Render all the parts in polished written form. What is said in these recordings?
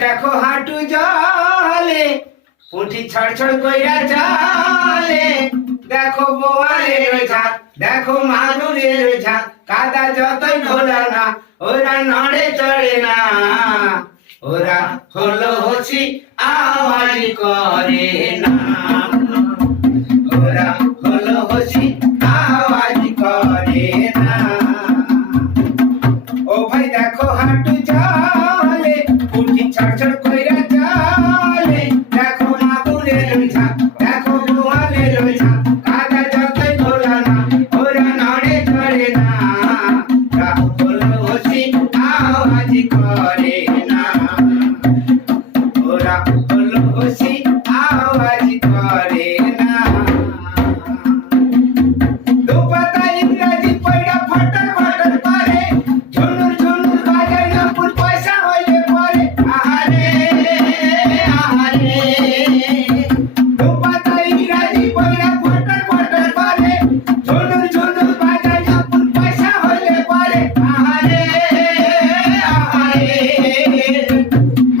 দেখো হাঁটু জলে পুঁটি ছড়ছড় কইরা চলে, দেখো বোয়ালের ঝাঁক, দেখো মাগুরের ঝাঁক, কাদা যতই ঘোলা না ওরা নড়ে চড়ে না। ওরা হলো হসি আওয়াজ করে না, ওরা হলো হসি আওয়াজ করে না। ও ভাই দেখো হাঁটু জলে পুঁটি ছড়ছড় কইরা চলে, দেখো মাগুরের ঝাঁক, দেখো বোয়ালের ঝাঁক, কাদা যতই ঘোলা না ওরা নড়ে চড়ে না। ওরা হলো হসি আওয়াজ করে না, ওরা হলো হসি আওয়াজ করে না। দুপাতা ইংরাজি পয়রা ফটর ফটর করে, ঝুনুর ঝুনুর বাজায় নপুর পয়সা হইলে পরে। আহারে আহারে, দুপাতা ইংরাজি পয়রা ফটর ফটর করে, ঝুনুর ঝুনুর বাজায় নপুর পয়সা হইলে পরে। আহারে আহারে,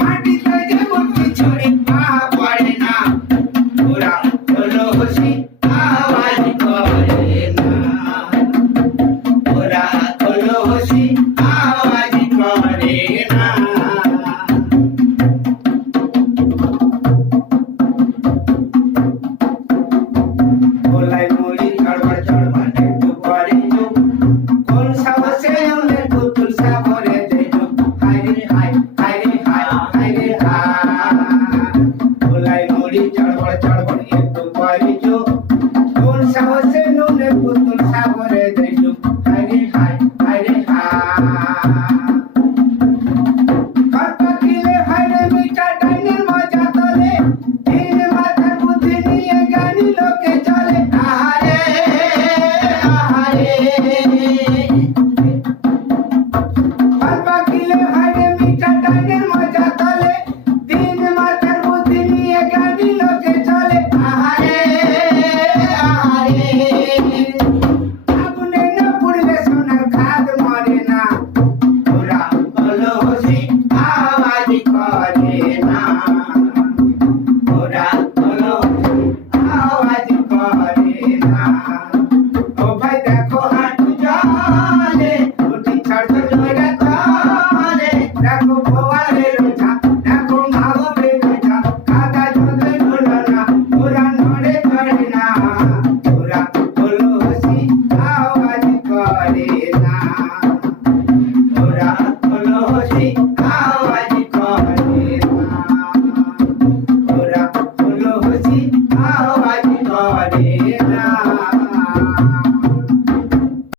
মাটিতে যে মুক্তি ছড়ে পা পড়ে না, ওরা হলো হসি আওয়াজ করে না, ওরা হলো হসি আওয়াজ করে না। গলায় মুড়ি চড়বার চড়বার একটু পরে চুপ, কোন সাহসে